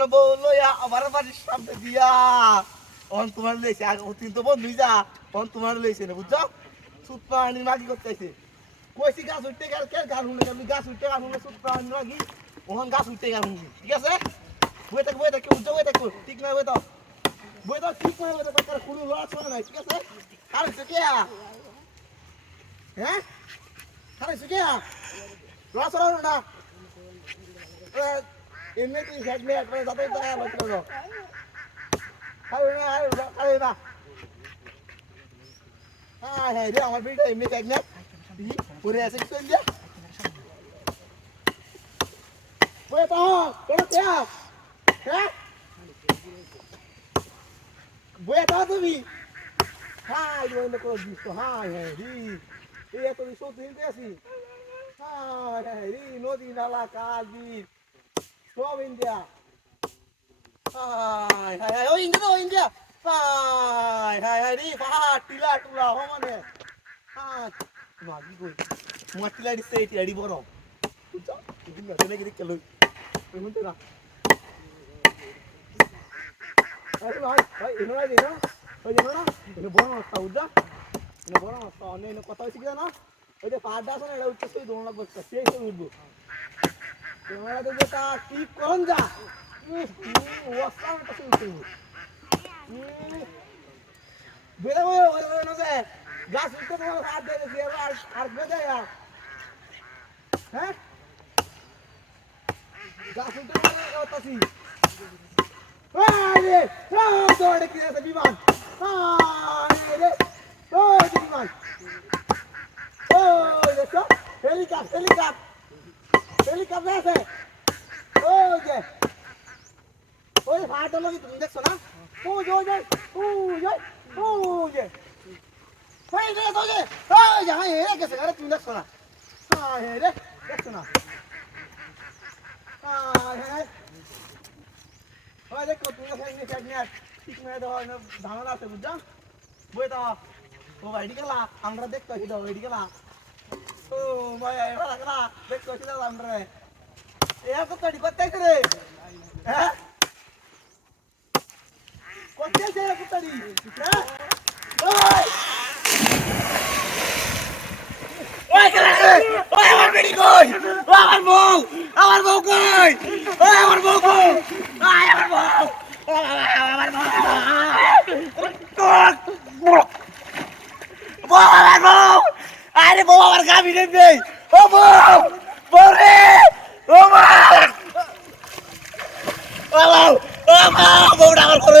মানে বললো আমার বাড়ির সামনে দিয়া অন তোমার লইছে আর অতীন তো বন্ধুই যা অন তোমার লইছে না বুঝছো সুত পানি মাগি করতেছে কইছি গাছ উঠতে গেল কে গাছ উঠে গেল গাছ উঠতে গাছ উঠে সুত পানি মাগি ওহন গাছ উঠতে গেল ঠিক আছে বই থাক উঠছো বই থাক ঠিক না বই দাও ঠিক না বই দাও তার কোনো লস হয় না ঠিক আছে আর কি হ্যাঁ আরে সুকিয়া লস হয় না এমনি তুই হেডলে একবারে যাতে টাকা লাগতো না আরে না হ্যাঁ রে আমার ভিডিও এমনি হেডলে পুরো এসে চল যা ওই তো তোর কে হ্যাঁ বই তো তুমি হাই বলে কো দিস হাই হ্যাঁ রি এই তো সত্যি দিতেছি হাই রি নদী নালা কাজি সব ইন্ডিয়া হাই হাই হাই ও ইন্ডিয়া হাই রি পাহাড় টিলা টুলা হ মানে হ্যাঁ মাগি কই মাটিলা দিছে এটি এডি বড় বুঝছো দিন না চলে গিয়ে চলো তুই মতে না আরে ভাই এনোরা দে না ওই যে না এনে বড় রাস্তা বুঝছো এনে বড় রাস্তা অনেক কথা হইছে কি না ওই যে পাহাড়টা আছে না এটা উঠতে সেই দোলনা করতে সেই তো উঠবো তোমরা তো যেটা কি করন যা ওয়াসা একটা শুনতে বেরে ওই না যে গাছ উঠতে তোমার হাত দিয়ে দিয়ে আর বেজে হ্যাঁ গাছ উঠতে মানে কথাছি আরে দৌড়ে কি আছে বিমান আরে ওই বিমান ওই দেখো হেলিকপ্টার আছে ওই যে ওই ফাটা লাগি তুমি দেখছো না ওই যে ওই রে তো যে ওই যে হাই রে কেসে আরে তুমি দেখছো না হাই রে দেখছো না হাই ওই দেখো তুমি এখানে ক্যাগনেট ঠিক না দাও না ধারণা আছে বুঝছো বই দাও ও আইডি গেলা আমরা দেখতে কি দাও আইডি গেলা ও ভাই এবার গেলা দেখতে কি দাও আমরা এ কত আইডি করতে রে হ্যাঁ করতে যে কত আইডি হ্যাঁ ওই ওই গেলা ওই আমার বেডি কই আমার বউ কই ওই আমার বউ কই আমার বউ আরে বউ আমার গাবি নেই ও বউ রে ও মা ও বউ আমার করে